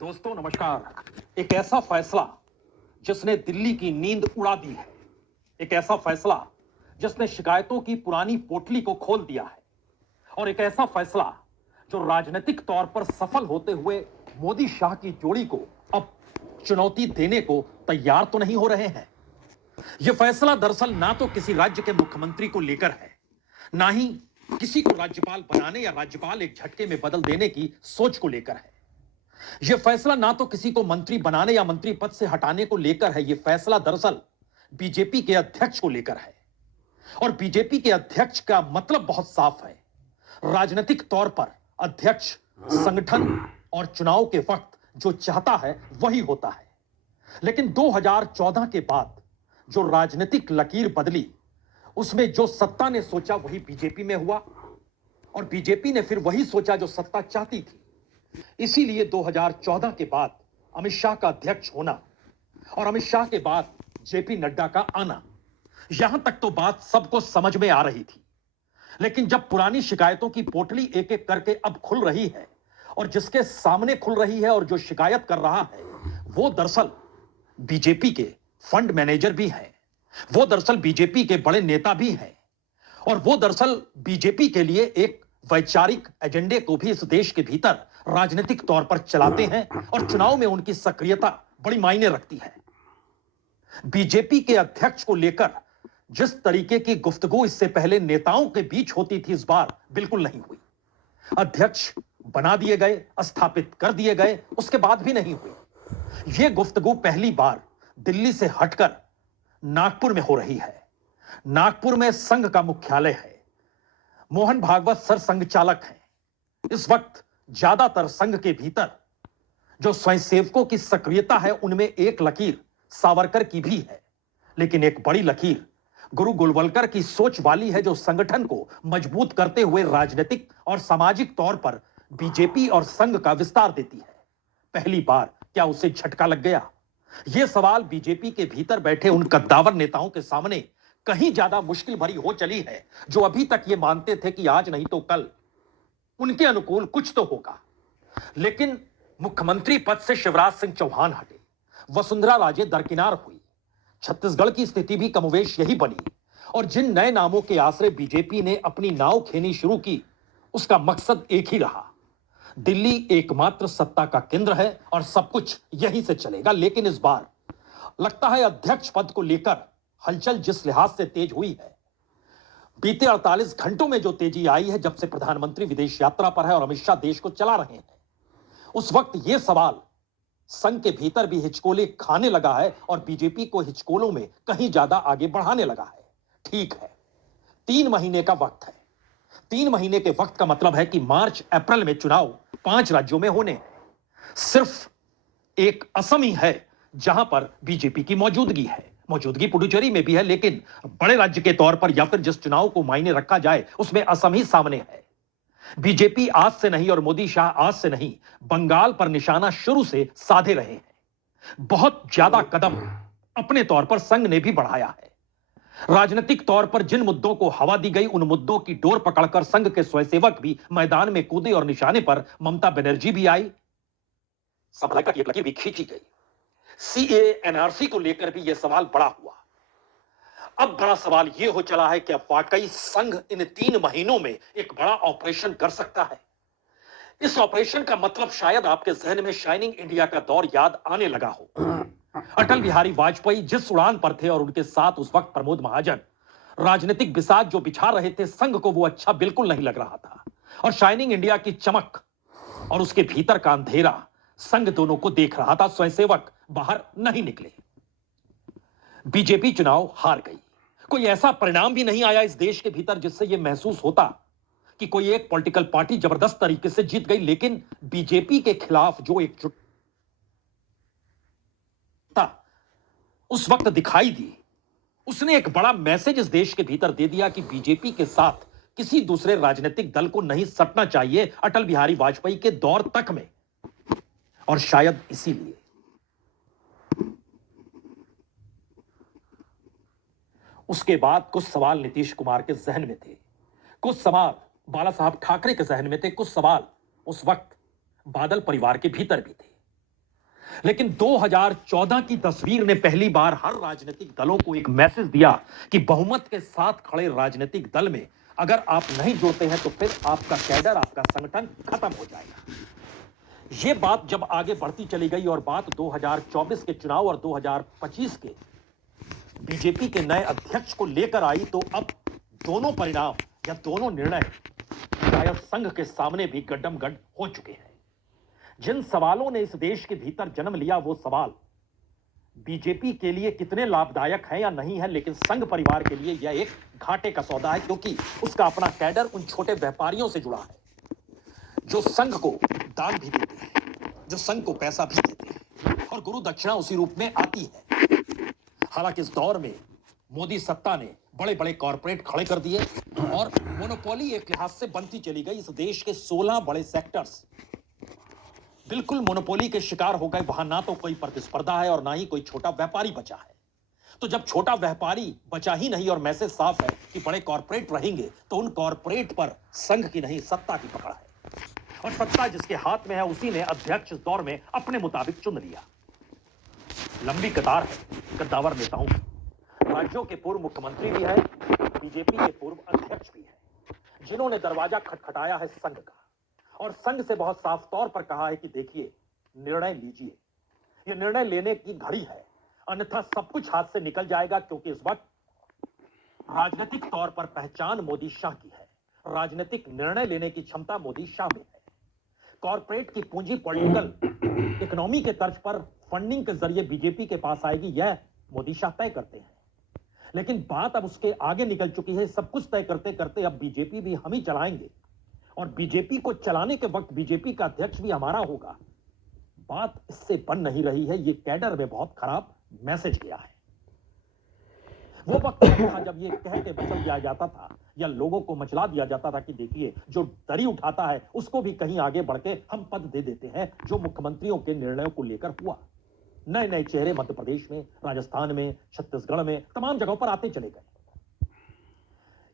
दोस्तों नमस्कार। एक ऐसा फैसला जिसने दिल्ली की नींद उड़ा दी है, एक ऐसा फैसला जिसने शिकायतों की पुरानी पोटली को खोल दिया है, और एक ऐसा फैसला जो राजनीतिक तौर पर सफल होते हुए मोदी शाह की जोड़ी को अब चुनौती देने को तैयार तो नहीं हो रहे हैं। यह फैसला दरअसल ना तो किसी राज्य के मुख्यमंत्री को लेकर है, ना ही किसी को राज्यपाल बनाने या राज्यपाल एक झटके में बदल देने की सोच को लेकर है। यह फैसला ना तो किसी को मंत्री बनाने या मंत्री पद से हटाने को लेकर है। यह फैसला दरअसल बीजेपी के अध्यक्ष को लेकर है, और बीजेपी के अध्यक्ष का मतलब बहुत साफ है। राजनीतिक तौर पर अध्यक्ष संगठन और चुनाव के वक्त जो चाहता है वही होता है, लेकिन 2014 के बाद जो राजनीतिक लकीर बदली, उसमें जो सत्ता ने सोचा वही बीजेपी में हुआ, और बीजेपी ने फिर वही सोचा जो सत्ता चाहती थी। इसीलिए 2014 के बाद अमित शाह का अध्यक्ष होना और अमित शाह के बाद जेपी नड्डा का आना, यहां तक तो बात सबको समझ में आ रही थी। लेकिन जब पुरानी शिकायतों की पोटली एक एक करके अब खुल रही है, और जिसके सामने खुल रही है और जो शिकायत कर रहा है वो दरअसल बीजेपी के फंड मैनेजर भी हैं, वो दरअसल बीजेपी के बड़े नेता भी हैं, और वो दरअसल बीजेपी के लिए एक वैचारिक एजेंडे को भी इस देश के भीतर राजनीतिक तौर पर चलाते हैं, और चुनाव में उनकी सक्रियता बड़ी मायने रखती है। बीजेपी के अध्यक्ष को लेकर जिस तरीके की गुफ्तगू इससे पहले नेताओं के बीच होती थी, इस बार बिल्कुल नहीं हुई। अध्यक्ष बना दिए गए, स्थापित कर दिए गए, उसके बाद भी नहीं हुई। यह गुफ्तगू पहली बार दिल्ली से हटकर नागपुर में हो रही है। नागपुर में संघ का मुख्यालय है, मोहन भागवत सर संघ चालक हैं। इस वक्त ज्यादातर संघ के भीतर जो स्वयंसेवकों की सक्रियता है, उनमें एक लकीर सावरकर की भी है, लेकिन एक बड़ी लकीर गुरु गोलवलकर की सोच वाली है, जो संगठन को मजबूत करते हुए राजनीतिक और सामाजिक तौर पर बीजेपी और संघ का विस्तार देती है। पहली बार क्या उसे झटका लग गया? यह सवाल बीजेपी के भीतर बैठे उन कद्दावर नेताओं के सामने कहीं ज्यादा मुश्किल भरी हो चली है, जो अभी तक ये मानते थे कि आज नहीं तो कल उनके अनुकूल कुछ तो होगा। लेकिन मुख्यमंत्री पद से शिवराज सिंह चौहान हटे, वसुंधरा राजे दरकिनार हुई, छत्तीसगढ़ की स्थिति भी कमोवेश यही बनी, और जिन नए नामों के आश्रय बीजेपी ने अपनी नाव खेनी शुरू की, उसका मकसद एक ही रहा। दिल्ली एकमात्र सत्ता का केंद्र है और सब कुछ यहीं से चलेगा। लेकिन इस बार लगता है अध्यक्ष पद को लेकर हलचल जिस लिहाज से तेज हुई है, बीते 48 घंटों में जो तेजी आई है, जब से प्रधानमंत्री विदेश यात्रा पर है और अमित शाह देश को चला रहे हैं, उस वक्त यह सवाल संघ के भीतर भी हिचकोले खाने लगा है और बीजेपी को हिचकोलों में कहीं ज्यादा आगे बढ़ाने लगा है। ठीक है, 3 महीने का वक्त है। 3 महीने के वक्त का मतलब है कि मार्च अप्रैल में चुनाव 5 राज्यों में होने हैं। सिर्फ एक असम ही है जहां पर बीजेपी की मौजूदगी है। मौजूदगी पुडुचेरी में भी है, लेकिन बड़े राज्य के तौर पर या फिर जिस चुनाव को मायने रखा जाए, उसमें असम ही सामने है। बीजेपी आज से नहीं और मोदी शाह आज से नहीं, बंगाल पर निशाना शुरू से साधे रहे हैं। बहुत ज्यादा कदम अपने तौर पर संघ ने भी बढ़ाया है। राजनीतिक तौर पर जिन मुद्दों को हवा दी गई, उन मुद्दों की डोर पकड़कर संघ के स्वयंसेवक भी मैदान में कूदे, और निशाने पर ममता बनर्जी भी आई, संभल की लकीर भी खींची गई। सीए एनआरसी को लेकर भी यह सवाल बड़ा हुआ। अब बड़ा सवाल यह हो चला है कि अब वाकई संघ इन 3 महीनों में एक बड़ा ऑपरेशन कर सकता है। इस ऑपरेशन का मतलब शायद आपके जहन में शाइनिंग इंडिया का दौर याद आने लगा हो। अटल बिहारी वाजपेयी जिस उड़ान पर थे, और उनके साथ उस वक्त प्रमोद महाजन राजनीतिक बिसात जो बिछा रहे थे, संघ को वो अच्छा बिल्कुल नहीं लग रहा था। और शाइनिंग इंडिया की चमक और उसके भीतर का अंधेरा संघ दोनों को देख रहा था। स्वयंसेवक बाहर नहीं निकले। बीजेपी चुनाव हार गई। कोई ऐसा परिणाम भी नहीं आया इस देश के भीतर जिससे यह महसूस होता कि कोई एक पॉलिटिकल पार्टी जबरदस्त तरीके से जीत गई। लेकिन बीजेपी के खिलाफ जो एकजुटता उस वक्त दिखाई दी, उसने एक बड़ा मैसेज इस देश के भीतर दे दिया कि बीजेपी के साथ किसी दूसरे राजनीतिक दल को नहीं सटना चाहिए अटल बिहारी वाजपेयी के दौर तक में। और शायद इसीलिए उसके बाद कुछ सवाल नीतीश कुमार के जहन में थे, कुछ सवाल बाला साहब ठाकरे के जहन में थे, कुछ सवाल उस वक्त बादल परिवार के भीतर भी थे। लेकिन 2014 की तस्वीर ने पहली बार हर राजनीतिक दलों को एक मैसेज दिया कि बहुमत के साथ खड़े राजनीतिक दल में अगर आप नहीं जुड़ते हैं तो फिर आपका कैडर, आपका संगठन खत्म हो जाएगा। यह बात जब आगे बढ़ती चली गई और बात 2024 के चुनाव और 2025 के बीजेपी के नए अध्यक्ष को लेकर आई, तो अब दोनों परिणाम या दोनों निर्णय शायद संघ के सामने भी गड्डमगड्ड हो चुके हैं। जिन सवालों ने इस देश के भीतर जन्म लिया, वो सवाल बीजेपी के लिए कितने लाभदायक है या नहीं है, लेकिन संघ परिवार के लिए यह एक घाटे का सौदा है, क्योंकि उसका अपना कैडर उन छोटे व्यापारियों से जुड़ा है जो संघ को दान भी देते हैं, जो संघ को पैसा भी देते हैं और गुरु दक्षिणा उसी रूप में आती है। हालांकि इस दौर में मोदी सत्ता ने बड़े बड़े कॉरपोरेट खड़े कर दिए और मोनोपोली एक लिहाज से बनती चली गई। इस देश के 16 बड़े सेक्टर्स बिल्कुल मोनोपोली के शिकार हो गए। वहां ना तो कोई प्रतिस्पर्धा है और ना ही कोई छोटा व्यापारी बचा है। तो जब छोटा व्यापारी बचा ही नहीं और मैसेज साफ है कि बड़े कॉरपोरेट रहेंगे, तो उन कॉरपोरेट पर संघ की नहीं सत्ता की पकड़ है और सत्ता जिसके हाथ में है उसी ने अध्यक्ष इस दौर में अपने मुताबिक चुन लिया। लंबी कतार है कद्दावर नेताओं की। राज्यों के पूर्व मुख्यमंत्री भी है, बीजेपी के पूर्व अध्यक्ष भी है, जिन्होंने दरवाजा खटखटाया है संघ का और संघ से बहुत साफ तौर पर कहा है कि देखिए, निर्णय लीजिए, यह निर्णय लेने की घड़ी है, अन्यथा सब कुछ हाथ से निकल जाएगा। क्योंकि इस वक्त राजनीतिक तौर पर पहचान मोदी शाह की है, राजनीतिक निर्णय लेने की क्षमता मोदी शाह में है। कॉरपोरेट की पूंजी पॉलिटिकल इकोनॉमी के तर्ज पर फंडिंग के जरिए बीजेपी के पास आएगी, यह मोदी शाह तय करते हैं। लेकिन बात अब उसके आगे निकल चुकी है। सब कुछ तय करते करते अब बीजेपी भी हम ही चलाएंगे और बीजेपी को चलाने के वक्त बीजेपी का अध्यक्ष भी हमारा होगा। बात इससे बन नहीं रही है। ये कैडर में बहुत खराब मैसेज गया है। वो वक्त था जब ये कह के मचल दिया जाता था या लोगों को मचला दिया जाता था कि देखिए, जो दरी उठाता है उसको भी कहीं आगे बढ़ के हम पद दे देते हैं, जो मुख्यमंत्रियों के निर्णयों को लेकर हुआ। नए नए चेहरे मध्य प्रदेश में, राजस्थान में, छत्तीसगढ़ में, तमाम जगहों पर आते चले गए।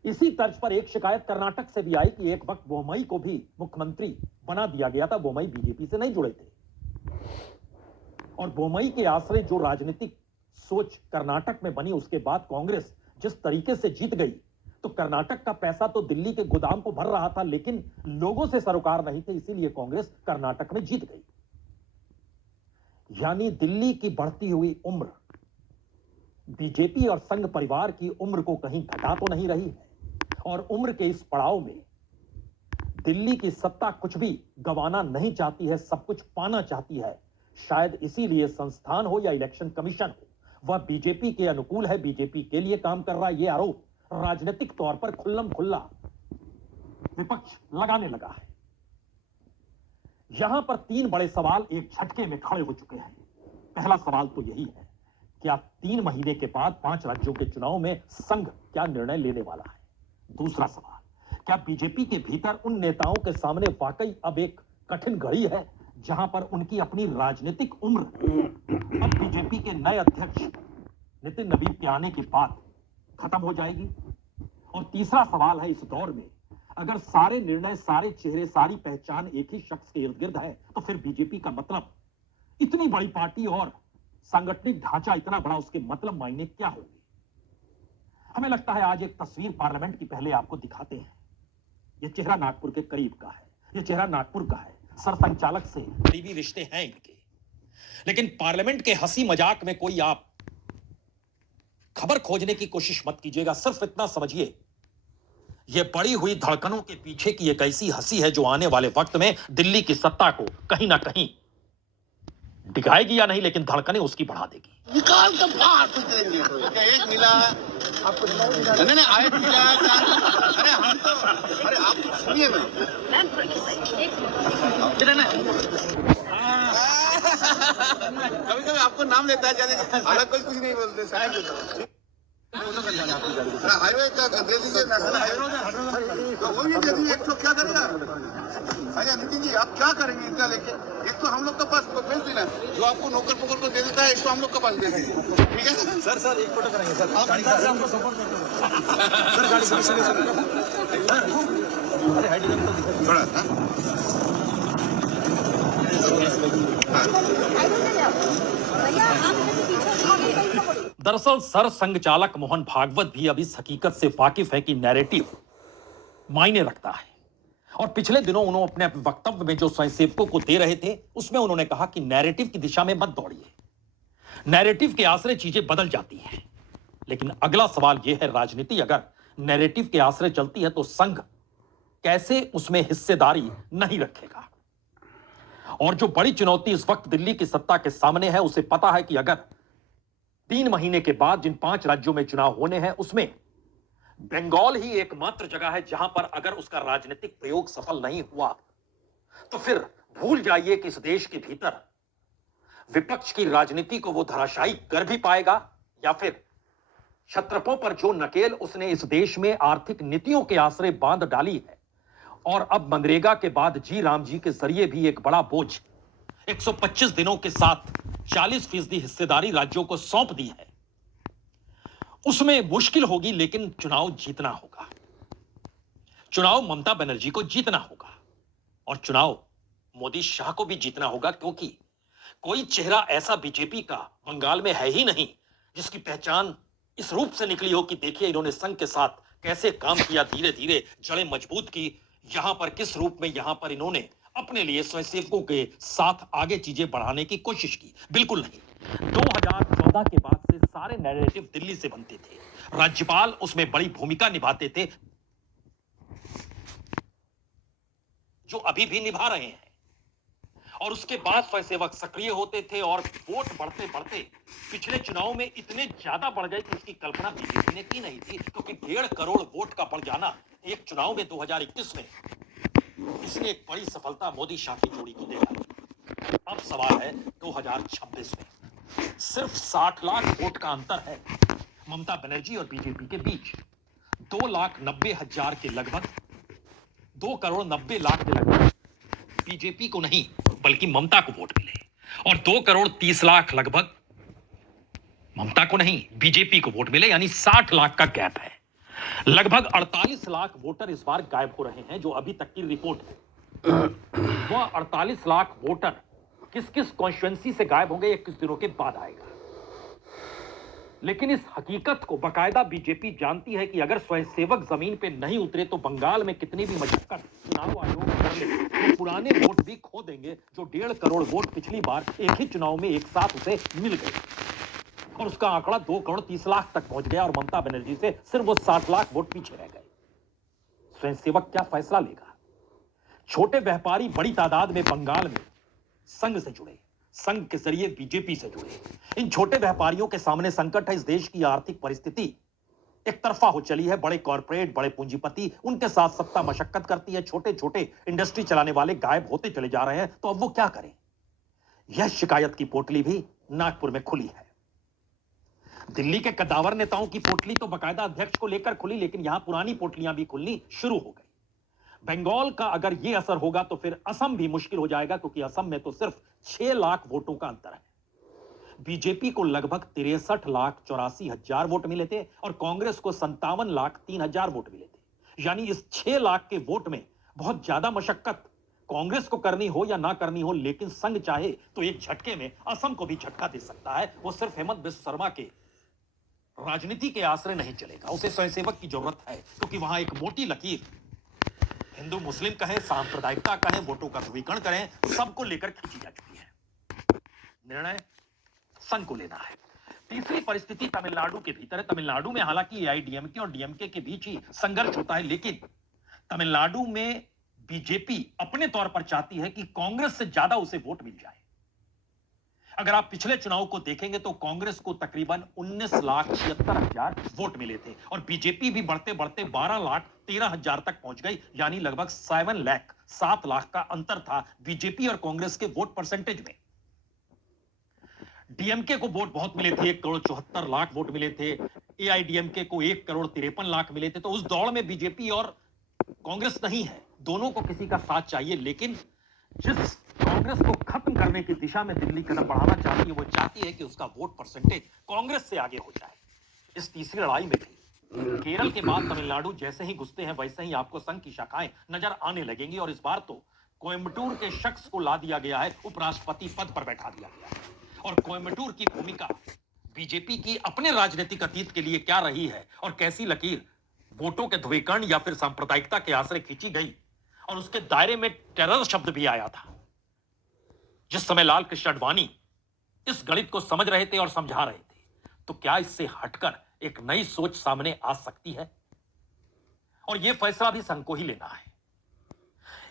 इसी तर्ज पर एक शिकायत कर्नाटक से भी आई कि एक वक्त बोम्मई को भी मुख्यमंत्री बना दिया गया था। बोम्मई बीजेपी से नहीं जुड़े थे और बोम्मई के आश्रय जो राजनीतिक सोच कर्नाटक में बनी, उसके बाद कांग्रेस जिस तरीके से जीत गई, तो कर्नाटक का पैसा तो दिल्ली के गोदाम को भर रहा था, लेकिन लोगों से सरोकार नहीं थे, इसीलिए कांग्रेस कर्नाटक में जीत गई। यानी दिल्ली की बढ़ती हुई उम्र बीजेपी और संघ परिवार की उम्र को कहीं घटा तो नहीं रही है और उम्र के इस पड़ाव में दिल्ली की सत्ता कुछ भी गंवाना नहीं चाहती है, सब कुछ पाना चाहती है। शायद इसीलिए संस्थान हो या इलेक्शन कमीशन हो, वह बीजेपी के अनुकूल है, बीजेपी के लिए काम कर रहा है। यह आरोप राजनीतिक तौर पर खुल्लम खुल्ला विपक्ष लगाने लगा है। यहां पर 3 बड़े सवाल एक झटके में खड़े हो चुके हैं। पहला सवाल तो यही है, क्या 3 महीने के बाद 5 राज्यों के चुनाव में संघ क्या निर्णय लेने वाला है? दूसरा सवाल, क्या बीजेपी के भीतर उन नेताओं के सामने वाकई अब एक कठिन घड़ी है जहां पर उनकी अपनी राजनीतिक उम्र अब बीजेपी के नए अध्यक्ष नितिन नवीन के आने के बाद खत्म हो जाएगी? और तीसरा सवाल है, इस दौर में अगर सारे निर्णय, सारे चेहरे, सारी पहचान एक ही शख्स के इर्द गिर्द है, तो फिर बीजेपी का मतलब, इतनी बड़ी पार्टी और सांगठनिक ढांचा इतना बड़ा, उसके मतलब मायने क्या होंगे? हमें लगता है आज एक तस्वीर पार्लियामेंट की पहले आपको दिखाते हैं। यह चेहरा नागपुर के करीब का है, यह चेहरा नागपुर का है, सरसंचालक से करीबी रिश्ते हैं इनके। लेकिन पार्लियामेंट के हंसी मजाक में कोई आप खबर खोजने की कोशिश मत कीजिएगा। सिर्फ इतना समझिए, यह बढ़ी हुई धड़कनों के पीछे की एक ऐसी हंसी है जो आने वाले वक्त में दिल्ली की सत्ता को कहीं ना कहीं दिखाएगी या नहीं, लेकिन धड़कनें उसकी बढ़ा देगी। निकाल कर बाहर देंगे। एक मिला आपको, नहीं आए मिला। अरे हम तो, अरे आप सुनिए ना, कभी कभी आपको नाम लेता है जाने, अलग कोई कुछ नहीं बोलते साहब। हाईवे का दे दीजिए, नेशनल हाईवे तो वो भी दे दीजिए। एक तो क्या करेगा? अरे नितिन जी, आप क्या करेंगे इतना लेके? एक तो हम लोग के पास भेज देना, जो आपको नौकर पोकर को दे देता है, एक तो हम लोग के पास दे दीजिए। ठीक है सर? सर एक फोटो करेंगे सर, आप गाड़ी से हमको सपोर्ट करते हो सर। गाड़ी से अरे हाइट थोड़ा दरअसल सर संघ चालक मोहन भागवत भी अब इस हकीकत से वाकिफ है कि नैरेटिव मायने रखता है। और पिछले दिनों उन्होंने अपने वक्तव्य में जो स्वयंसेवकों को दे रहे थे उसमें उन्होंने कहा कि नैरेटिव की दिशा में मत दौड़िए, नैरेटिव के आश्रय चीजें बदल जाती हैं। लेकिन अगला सवाल यह है, राजनीति अगर नैरेटिव के आश्रय चलती है तो संघ कैसे उसमें हिस्सेदारी नहीं रखेगा। और जो बड़ी चुनौती इस वक्त दिल्ली की सत्ता के सामने है, उसे पता है कि अगर 3 महीने के बाद जिन 5 राज्यों में चुनाव होने हैं उसमें बंगाल ही एकमात्र जगह है जहां पर अगर उसका राजनीतिक प्रयोग सफल नहीं हुआ तो फिर भूल जाइए कि इस देश के भीतर विपक्ष की राजनीति को वो धराशायी कर भी पाएगा या फिर छत्रपों पर जो नकेल उसने इस देश में आर्थिक नीतियों के आश्रय बांध डाली है और अब मनरेगा के बाद जी राम जी के जरिए भी एक बड़ा बोझ 125 दिनों के साथ 40% हिस्सेदारी राज्यों को सौंप दी है, उसमें मुश्किल होगी। लेकिन चुनाव जीतना होगा, चुनाव ममता बनर्जी को जीतना होगा और चुनाव मोदी शाह को भी जीतना होगा, क्योंकि कोई चेहरा ऐसा बीजेपी का बंगाल में है ही नहीं जिसकी पहचान इस रूप से निकली हो कि देखिए इन्होंने संघ के साथ कैसे काम किया, धीरे धीरे जड़ें मजबूत की, यहां पर किस रूप में यहां पर इन्होंने अपने लिए स्वयंसेवकों के साथ आगे चीजें बढ़ाने की कोशिश की। बिल्कुल नहीं। 2014 के बाद से सारे नैरेटिव दिल्ली से बनते थे, राज्यपाल उसमें बड़ी भूमिका निभाते थे, जो अभी भी निभा रहे हैं। और उसके बाद स्वयंसेवक सक्रिय होते थे और वोट बढ़ते बढ़ते पिछले चुनाव में इतने ज्यादा बढ़ गए कि उसकी कल्पना बीजेपी ने की नहीं थी, क्योंकि 1.5 करोड़ वोट का बढ़ जाना एक चुनाव में 2021 में, इसने एक बड़ी सफलता मोदी शाह की जोड़ी को देगा। अब सवाल है 2026 में सिर्फ 60 लाख वोट का अंतर है ममता बनर्जी और बीजेपी के बीच। 2,90,000 के लगभग, 2 करोड़ 90 लाख के लगभग बीजेपी को नहीं बल्कि ममता को वोट मिले और 2 करोड़ 30 लाख लगभग ममता को नहीं बीजेपी को वोट मिले, यानी 60 लाख का गैप है। लगभग 48 लाख वोटर इस बार गायब हो रहे हैं, जो अभी तक की रिपोर्ट है। वह 48 लाख वोटर किस किस कॉन्स्टिट्यूएंसी से गायब होंगे ये कुछ दिनों के बाद आएगा। लेकिन इस हकीकत को बाकायदा बीजेपी जानती है कि अगर स्वयंसेवक जमीन पे नहीं उतरे तो बंगाल में कितनी भी मशक्कत चुनाव आयोग कर ले तो पुराने वोट भी खो देंगे, जो 1.5 करोड़ वोट पिछली बार एक ही चुनाव में एक साथ उसे मिल गए और उसका आंकड़ा 2 करोड़ 30 लाख तक पहुंच गया और ममता बनर्जी से सिर्फ वो 60 लाख वोट पीछे रह गए। स्वयंसेवक क्या फैसला लेगा? छोटे व्यापारी बड़ी तादाद में बंगाल में संघ से जुड़े, संघ के जरिए बीजेपी से जुड़े। इन छोटे व्यापारियों के सामने संकट है, इस देश की आर्थिक परिस्थिति एक तरफा हो चली है। बड़े कॉर्पोरेट, बड़े पूंजीपति, उनके साथ सत्ता मशक्कत करती है, छोटे छोटे इंडस्ट्री चलाने वाले गायब होते चले जा रहे हैं, तो अब वो क्या करें? यह शिकायत की पोटली भी नागपुर में खुली है। दिल्ली के कद्दावर नेताओं की पोटली तो बाकायदा अध्यक्ष को लेकर खुली, लेकिन यहां पुरानी पोटलियां भी खुलनी शुरू हो गई। बंगाल का अगर यह असर होगा तो फिर असम भी मुश्किल हो जाएगा, क्योंकि असम में तो सिर्फ 6 लाख वोटों का अंतर है। बीजेपी को लगभग 63,84,000 वोट मिले थे और कांग्रेस को 57,03,000 वोट मिले थे। यानी इस 6 लाख के वोट में बहुत ज्यादा मशक्कत कांग्रेस को करनी हो या ना करनी हो, लेकिन संघ चाहे तो एक झटके में असम को भी झटका दे सकता है। वो सिर्फ हेमंत बिस्व शर्मा के राजनीति के आश्रय नहीं चलेगा, उसे स्वयंसेवक की जरूरत है, क्योंकि वहां एक मोटी लकीर, हिंदू मुस्लिम कहें, सांप्रदायिकता कहें, वोटों का ध्रुवीकरण करें, सबको लेकर खींची जा चुकी है। निर्णय संघ को लेना है। तीसरी परिस्थिति तमिलनाडु के भीतर है। तमिलनाडु में हालांकि एआईडीएमके और डीएमके के बीच ही संघर्ष होता है, लेकिन तमिलनाडु में बीजेपी अपने तौर पर चाहती है कि कांग्रेस से ज्यादा उसे वोट मिल जाए। अगर आप पिछले चुनाव को देखेंगे तो कांग्रेस को तकरीबन 19,76,000 वोट मिले थे और बीजेपी भी बढ़ते बढ़ते 12,13,000 तक पहुंच गई, यानी लगभग 7 लाख का अंतर था बीजेपी और कांग्रेस के वोट परसेंटेज में। डीएमके को वोट बहुत मिले थे, 1 करोड़ 74 लाख वोट मिले थे। एआईडीएमके को 1 करोड़ 53 लाख मिले थे। तो उस दौड़ में बीजेपी और कांग्रेस नहीं है, दोनों को किसी का साथ चाहिए। लेकिन जिस कांग्रेस को खत्म करने की दिशा में दिल्ली कदम बढ़ाना चाहती है, वो चाहती है कि उसका वोट परसेंटेज कांग्रेस से आगे हो जाए। इस तीसरी लड़ाई में भी केरल के बाद तमिलनाडु जैसे ही घुसते हैं वैसे ही आपको संघ की शाखाएं नजर आने लगेंगी और इस बार तो कोयम्बटूर के शख्स को ला दिया गया है, उपराष्ट्रपति पद पर बैठा दिया गया है। और कोयम्बटूर की भूमिका बीजेपी की अपने राजनीतिक अतीत के लिए क्या रही है और कैसी लकीर वोटों के ध्रुवीकरण या फिर सांप्रदायिकता के आश्रय खींची गई और उसके दायरे में टेरर शब्द भी आया था। जिस समय लाल कृष्ण आडवाणी इस गणित को समझ रहे थे और समझा रहे थे, तो क्या इससे हटकर एक नई सोच सामने आ सकती है? और यह फैसला भी संघ को ही लेना है।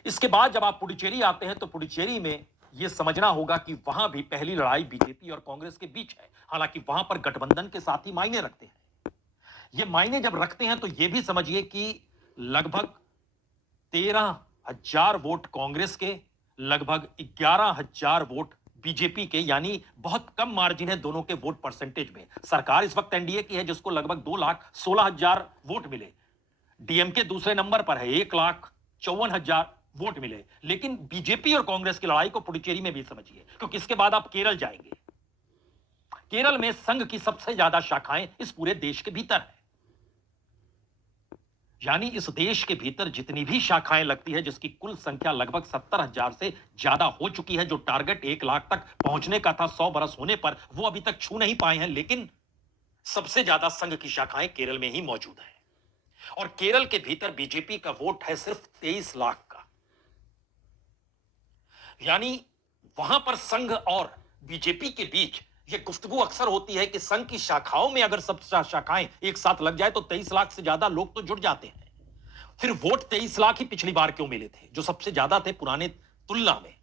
इसके बाद जब आप पुडुचेरी आते हैं तो पुडुचेरी में यह समझना होगा कि वहां भी पहली लड़ाई बीजेपी और कांग्रेस के बीच है। हालांकि वहां पर गठबंधन के साथ ही मायने रखते हैं। ये मायने जब रखते हैं तो यह भी समझिए कि लगभग 13,000 वोट कांग्रेस के, लगभग 11,000 वोट बीजेपी के, यानी बहुत कम मार्जिन है दोनों के वोट परसेंटेज में। सरकार इस वक्त एनडीए की है जिसको लगभग 2,16,000 वोट मिले। डीएमके दूसरे नंबर पर है, 1,54,000 वोट मिले। लेकिन बीजेपी और कांग्रेस की लड़ाई को पुडुचेरी में भी समझिए, क्योंकि इसके बाद आप केरल जाएंगे। केरल में संघ की सबसे ज्यादा शाखाएं इस पूरे देश के भीतर है। यानी इस देश के भीतर जितनी भी शाखाएं लगती है, जिसकी कुल संख्या लगभग 70,000 से ज्यादा हो चुकी है, जो टारगेट 1 लाख तक पहुंचने का था 100 बरस होने पर, वो अभी तक छू नहीं पाए हैं। लेकिन सबसे ज्यादा संघ की शाखाएं केरल में ही मौजूद है। और केरल के भीतर बीजेपी का वोट है सिर्फ 23 लाख का। यानी वहां पर संघ और बीजेपी के बीच यह गुफ्तगू अक्सर होती है कि संघ की शाखाओं में अगर सब शाखाएं एक साथ लग जाए तो 23 लाख से ज्यादा लोग तो जुड़ जाते हैं। फिर वोट 23 लाख ही पिछली बार क्यों मिले थे, जो सबसे ज्यादा थे पुराने तुलना में?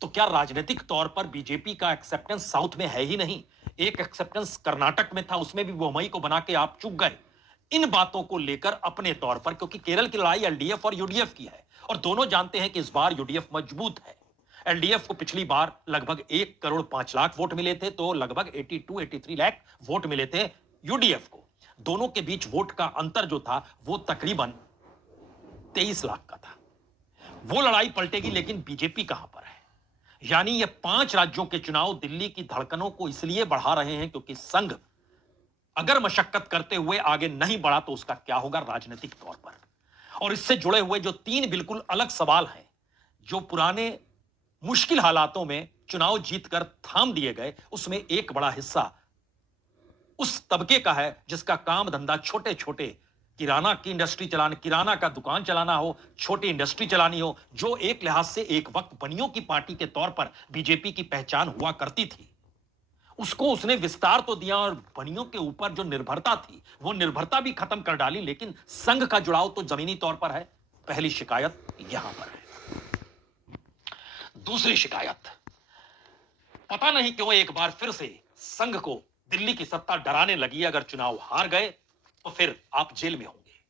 तो क्या राजनीतिक तौर पर बीजेपी का एक्सेप्टेंस साउथ में है ही नहीं? एक एक्सेप्टेंस कर्नाटक में था, उसमें भी बोमई को बना के आप चूक गए। इन बातों को लेकर अपने तौर पर, क्योंकि केरल की लड़ाई एलडीएफ और यूडीएफ की है और दोनों जानते हैं कि इस बार यूडीएफ मजबूत है। एलडीएफ को पिछली बार लगभग 1,05,00,000 वोट मिले थे, तो लगभग 82-83 लाख वोट मिले थे यूडीएफ को। दोनों के बीच वोट का अंतर जो था वो तकरीबन 23 लाख का था। वो लड़ाई पलटेगी, लेकिन बीजेपी कहां पर है? यानी ये 5 राज्यों के चुनाव दिल्ली की धड़कनों को इसलिए बढ़ा रहे हैं क्योंकि संघ अगर मशक्कत करते हुए आगे नहीं बढ़ा तो उसका क्या होगा राजनीतिक तौर पर। और इससे जुड़े हुए जो 3 बिल्कुल अलग सवाल हैं, जो पुराने मुश्किल हालातों में चुनाव जीतकर थाम दिए गए, उसमें एक बड़ा हिस्सा उस तबके का है जिसका काम धंधा छोटे छोटे किराना की इंडस्ट्री चलाने, किराना का दुकान चलाना हो, छोटी इंडस्ट्री चलानी हो, जो एक लिहाज से एक वक्त बनियों की पार्टी के तौर पर बीजेपी की पहचान हुआ करती थी। उसको उसने विस्तार तो दिया और बनियों के ऊपर जो निर्भरता थी वो निर्भरता भी खत्म कर डाली, लेकिन संघ का जुड़ाव तो जमीनी तौर पर है। पहली शिकायत यहां पर है। दूसरी शिकायत, पता नहीं क्यों एक बार फिर से संघ को दिल्ली की सत्ता डराने लगी। अगर चुनाव हार गए तो फिर आप जेल में होंगे।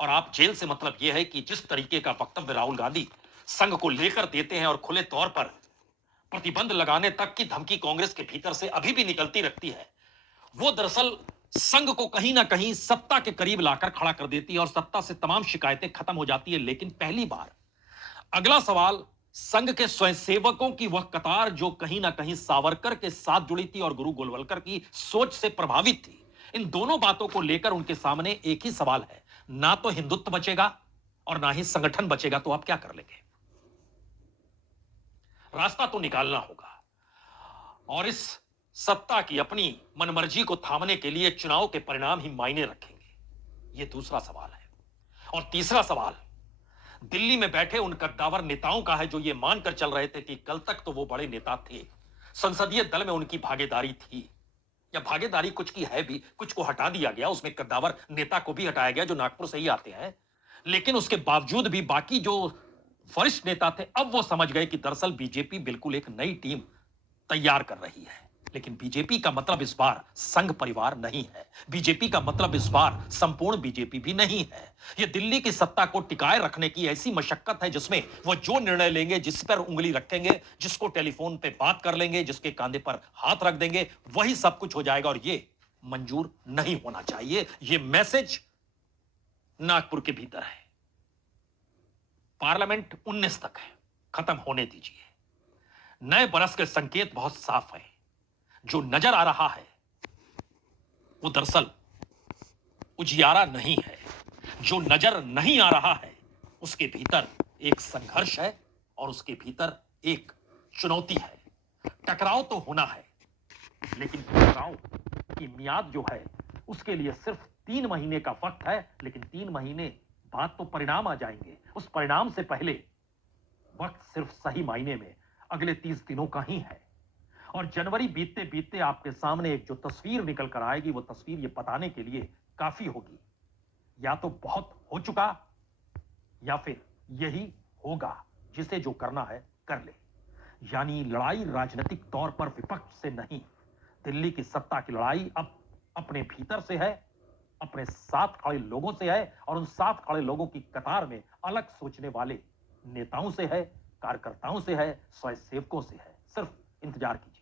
और आप जेल से मतलब यह है कि जिस तरीके का वक्तव्य राहुल गांधी संघ को लेकर देते हैं और खुले तौर पर प्रतिबंध लगाने तक की धमकी कांग्रेस के भीतर से अभी भी निकलती रखती है, वो दरअसल संघ को कहीं ना कहीं सत्ता के करीब लाकर खड़ा कर देती है और सत्ता से तमाम शिकायतें खत्म हो जाती है। लेकिन पहली बार अगला सवाल, संघ के स्वयंसेवकों की वह कतार जो कहीं ना कहीं सावरकर के साथ जुड़ी थी और गुरु गोलवलकर की सोच से प्रभावित थी, इन दोनों बातों को लेकर उनके सामने एक ही सवाल है, ना तो हिंदुत्व बचेगा और ना ही संगठन बचेगा, तो आप क्या कर लेंगे? रास्ता तो निकालना होगा। और इस सत्ता की अपनी मनमर्जी को थामने के लिए चुनाव के परिणाम ही मायने रखेंगे, यह दूसरा सवाल है। और तीसरा सवाल दिल्ली में बैठे उन कद्दावर नेताओं का है जो ये मानकर चल रहे थे कि कल तक तो वो बड़े नेता थे, संसदीय दल में उनकी भागीदारी थी, या भागीदारी कुछ की है भी, कुछ को हटा दिया गया, उसमें कद्दावर नेता को भी हटाया गया जो नागपुर से ही आते हैं। लेकिन उसके बावजूद भी बाकी जो वरिष्ठ नेता थे, अब वो समझ गए कि दरअसल बीजेपी बिल्कुल एक नई टीम तैयार कर रही है। लेकिन बीजेपी का मतलब इस बार संघ परिवार नहीं है, बीजेपी का मतलब इस बार संपूर्ण बीजेपी भी नहीं है। यह दिल्ली की सत्ता को टिकाए रखने की ऐसी मशक्कत है जिसमें वो जो निर्णय लेंगे, जिस पर उंगली रखेंगे, जिसको टेलीफोन पे बात कर लेंगे, जिसके कांधे पर हाथ रख देंगे, वही सब कुछ हो जाएगा। और ये मंजूर नहीं होना चाहिए। ये मैसेज नागपुर के भीतर है। पार्लियामेंट 19 तक है, खत्म होने दीजिए। नए बरस के संकेत बहुत साफ हैं। जो नजर आ रहा है वो दरअसल उजियारा नहीं है। जो नजर नहीं आ रहा है उसके भीतर एक संघर्ष है और उसके भीतर एक चुनौती है। टकराव तो होना है, लेकिन टकराव की मियाद जो है उसके लिए सिर्फ 3 महीने का वक्त है, लेकिन 3 महीने बाद तो परिणाम आ जाएंगे। उस परिणाम से पहले वक्त सिर्फ सही मायने में अगले 30 दिनों का ही है। और जनवरी बीतते बीतते आपके सामने एक जो तस्वीर निकल कर आएगी, वो तस्वीर ये बताने के लिए काफी होगी, या तो बहुत हो चुका या फिर यही होगा, जिसे जो करना है कर ले। यानी लड़ाई राजनीतिक तौर पर विपक्ष से नहीं, दिल्ली की सत्ता की लड़ाई अब अपने भीतर से है, अपने साथ खड़े लोगों से है, और उन साथ खड़े लोगों की कतार में अलग सोचने वाले नेताओं से है, कार्यकर्ताओं से है, स्वयंसेवकों से है। सिर्फ इंतजार कीजिए।